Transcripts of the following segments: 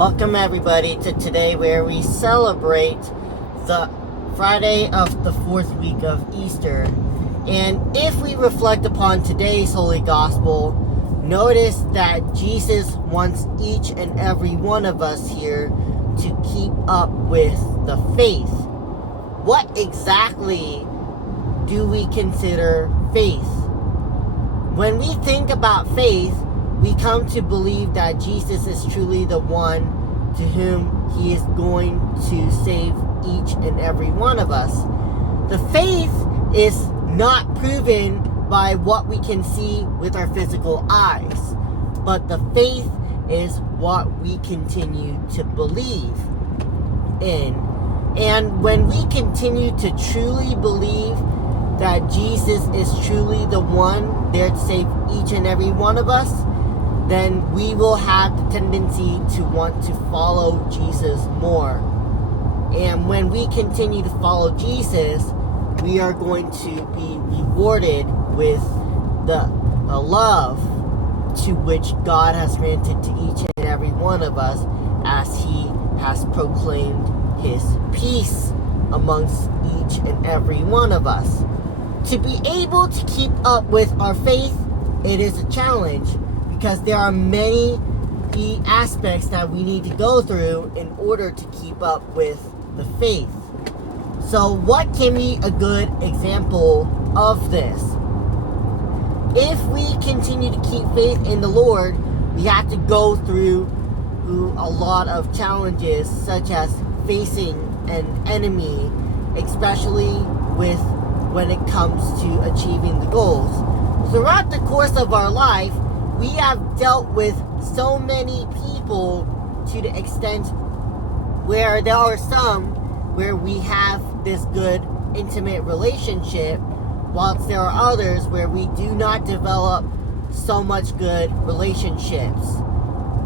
Welcome everybody to today where we celebrate the Friday of the fourth week of Easter. And if we reflect upon today's Holy Gospel, notice that Jesus wants each and every one of us here to keep up with the faith. What exactly do we consider faith? When we think about faith, we come to believe that Jesus is truly the one to whom he is going to save each and every one of us. The faith is not proven by what we can see with our physical eyes, but the faith is what we continue to believe in. And when we continue to truly believe that Jesus is truly the one there to save each and every one of us, then we will have the tendency to want to follow Jesus more. And when we continue to follow Jesus, we are going to be rewarded with the love to which God has granted to each and every one of us as he has proclaimed his peace amongst each and every one of us. To be able to keep up with our faith, it is a challenge, because there are many aspects that we need to go through in order to keep up with the faith. So what can be a good example of this? If we continue to keep faith in the Lord, we have to go through a lot of challenges, such as facing an enemy, especially when it comes to achieving the goals. Throughout the course of our life, we have dealt with so many people to the extent where there are some where we have this good intimate relationship, whilst there are others where we do not develop so much good relationships.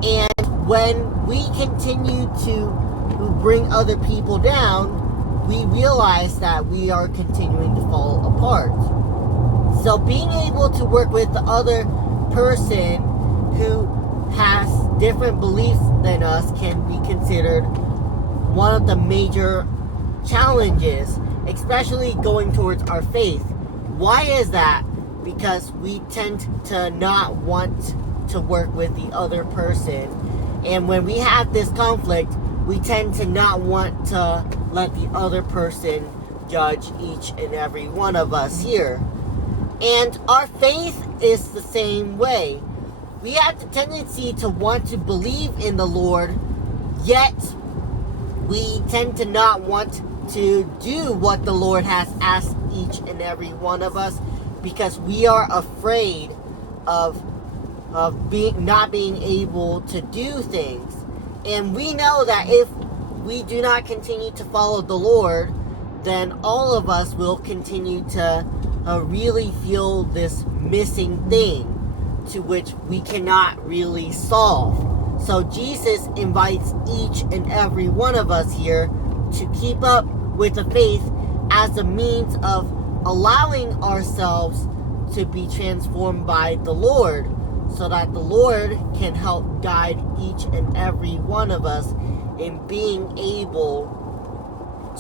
And when we continue to bring other people down, we realize that we are continuing to fall apart. So being able to work with the other person who has different beliefs than us can be considered one of the major challenges, especially going towards our faith. Why is that? Because we tend to not want to work with the other person, and when we have this conflict, we tend to not want to let the other person judge each and every one of us here. And our faith is the same way. We have the tendency to want to believe in the Lord, yet we tend to not want to do what the Lord has asked each and every one of us, because we are afraid of not being able to do things. And we know that if we do not continue to follow the Lord, then all of us will continue to really feel this missing thing to which we cannot really solve. So Jesus invites each and every one of us here to keep up with the faith as a means of allowing ourselves to be transformed by the Lord, so that the Lord can help guide each and every one of us in being able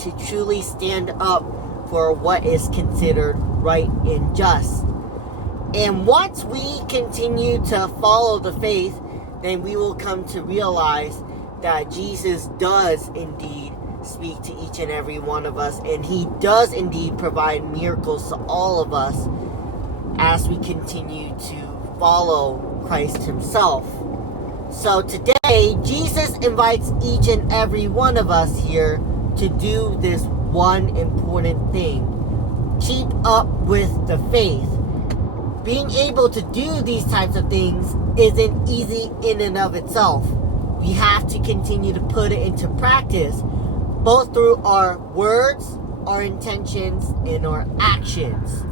to truly stand up for what is considered right and just. And once we continue to follow the faith, then we will come to realize that Jesus does indeed speak to each and every one of us, and he does indeed provide miracles to all of us as we continue to follow Christ himself. So today, Jesus invites each and every one of us here to do this one important thing: keep up with the faith. Being able to do these types of things isn't easy in and of itself. We have to continue to put it into practice, both through our words, our intentions, and our actions.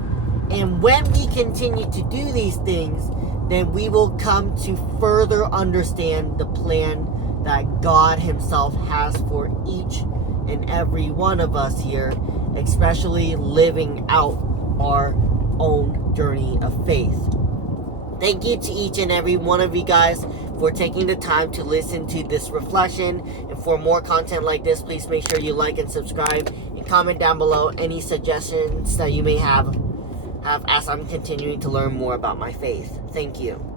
And when we continue to do these things, then we will come to further understand the plan that God himself has for each and every one of us here, especially living out our own journey of faith. Thank you to each and every one of you guys for taking the time to listen to this reflection. And for more content like this, please make sure you like and subscribe and comment down below any suggestions that you may have as I'm continuing to learn more about my faith. Thank you.